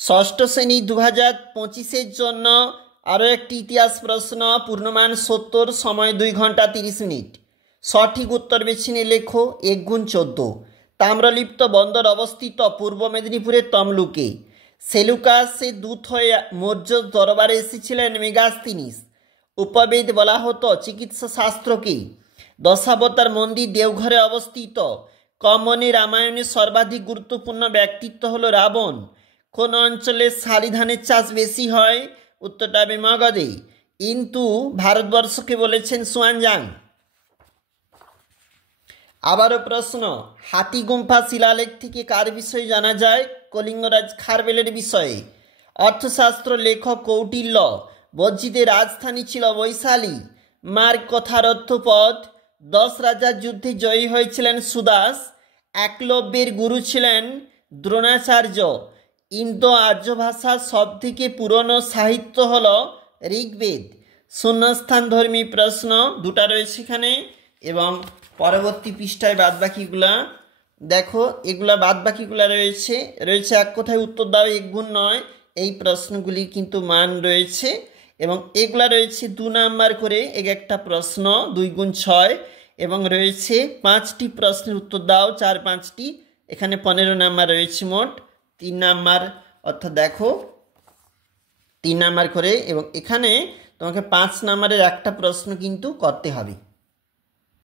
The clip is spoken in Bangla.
ষষ্ঠ শ্রেণী 2025-এর জন্য আরও একটি ইতিহাস প্রশ্ন। পূর্ণমান 70, সময় 2 ঘন্টা 30 মিনিট। সঠিক উত্তর বেছে নিয়ে লেখো 1 গুণ 14। তাম্রলিপ্ত বন্দর অবস্থিত পূর্ব মেদিনীপুরের তমলুকে। সেলুকাসের দূত হয়ে মৌর্য দরবারে এসেছিলেন মেগাস্তিনিস। উপবেদ বলা হতো চিকিৎসা শাস্ত্রকে। দশাবতার মন্দির দেওঘরে অবস্থিত। কমনে রামায়ণের সর্বাধিক গুরুত্বপূর্ণ ব্যক্তিত্ব হলো রাবণ। কোন অঞ্চলে শালি ধানের চাষ বেশি হয়? উত্তরটা হবে মগধে। কিন্তু ভারতবর্ষকে বলেছেন সুয়ানজাং। আবারও প্রশ্ন, হাতিগুম্ফা শিলালেখ থেকে কার বিষয়ে জানা যায়? কলিঙ্গরাজ খারবেলের বিষয়ে। অর্থশাস্ত্র লেখক কৌটিল্য। বজ্জিদের রাজধানী ছিল বৈশালী। মার্গ কথার অর্থপদ। 10 রাজার যুদ্ধে জয়ী হয়েছিলেন সুদাস। একলব্যের গুরু ছিলেন দ্রোণাচার্য। ইন্দো আর্য ভাষার সবথেকে পুরনো সাহিত্য হল ঋগ্বেদ। শূন্যস্থান ধর্মী প্রশ্ন দুটা রয়েছে এখানে, এবং পরবর্তী পৃষ্ঠায় বাদবাকিগুলা দেখো। এগুলা বাদবাকিগুলা রয়েছে এক কথায় উত্তর দাও 1 গুণ 9। এই প্রশ্নগুলির কিন্তু মান রয়েছে, এবং এগুলা রয়েছে 2 নাম্বার করে এক একটা প্রশ্ন, 2 গুণ 6, এবং রয়েছে 5টি প্রশ্নের উত্তর দাও 4 5টি। এখানে 15 নাম্বার রয়েছে মোট। 3 নাম্বার, অর্থাৎ দেখো 3 নাম্বার করে, এবং এখানে তোমাকে 5 নাম্বারের একটা প্রশ্ন কিন্তু করতে হবে।